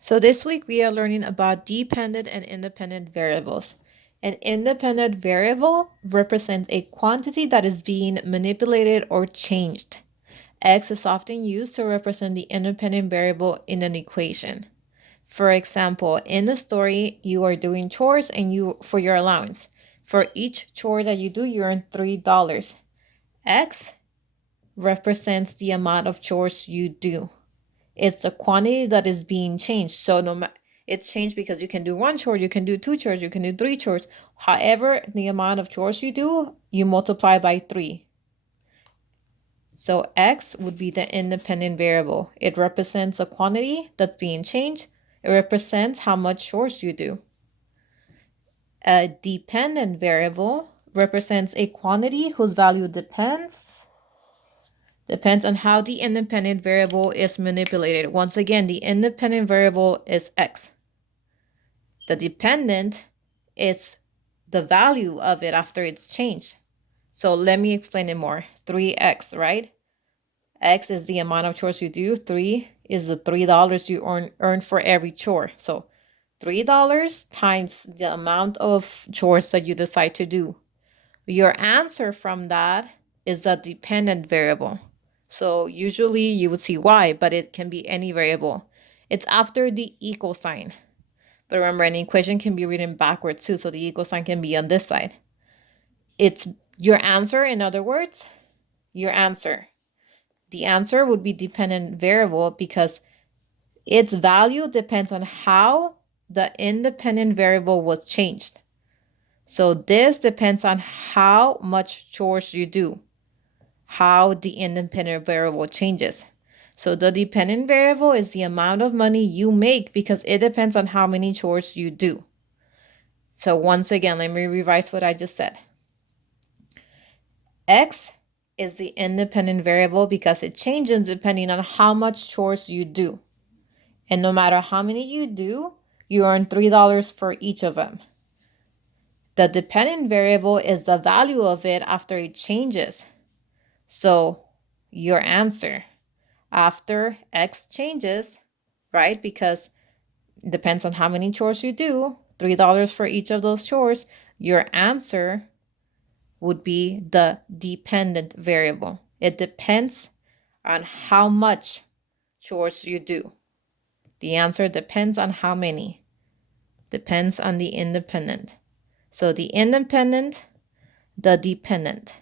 So this week we are learning about dependent and independent variables. An independent variable represents a quantity that is being manipulated or changed. X is often used to represent the independent variable in an equation. For example, in the story, you are doing chores and you for your allowance. For each chore that you do, you earn $3. X represents the amount of chores you do. It's the quantity that is being changed. So it's changed because you can do one chore, you can do two chores, you can do three chores. However, the amount of chores you do, you multiply by 3. So X would be the independent variable. It represents a quantity that's being changed. It represents how much chores you do. A dependent variable represents a quantity whose value depends on how the independent variable is manipulated. Once again, the independent variable is X. The dependent is the value of it after it's changed. So let me explain it more. 3X, right? X is the amount of chores you do. 3 is the $3 you earn for every chore. So $3 times the amount of chores that you decide to do. Your answer from that is a dependent variable. So usually you would see Y, but it can be any variable. It's after the equal sign. But remember, an equation can be written backwards too, so the equal sign can be on this side. It's your answer, in other words, your answer. The answer would be dependent variable because its value depends on how the independent variable was changed. So this depends on how much chores you do, how the independent variable changes. So the dependent variable is the amount of money you make because it depends on how many chores you do. So once again, let me revise what I just said. X is the independent variable because it changes depending on how much chores you do. And no matter how many you do, you earn $3 for each of them. The dependent variable is the value of it after it changes. So your answer after X changes, right? Because it depends on how many chores you do, $3 for each of those chores, your answer would be the dependent variable. It depends on how much chores you do. The answer depends on how many. Depends on the independent. So the independent, the dependent.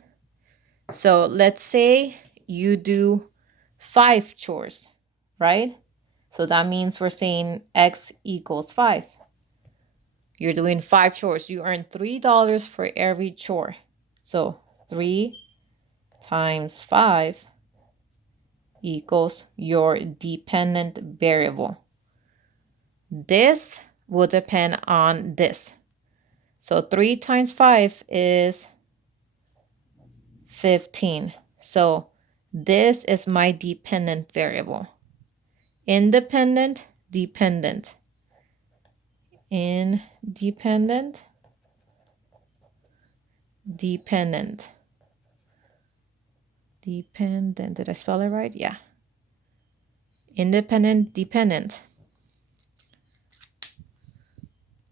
So let's say you do 5 chores, right? So that means we're saying X equals 5. You're doing 5 chores. You earn $3 for every chore. So 3 times 5 equals your dependent variable. This will depend on this. So 3 times 5 is 15. So this is my dependent variable. Independent, dependent. Independent, dependent. Dependent. Did I spell it right? Yeah. Independent, dependent.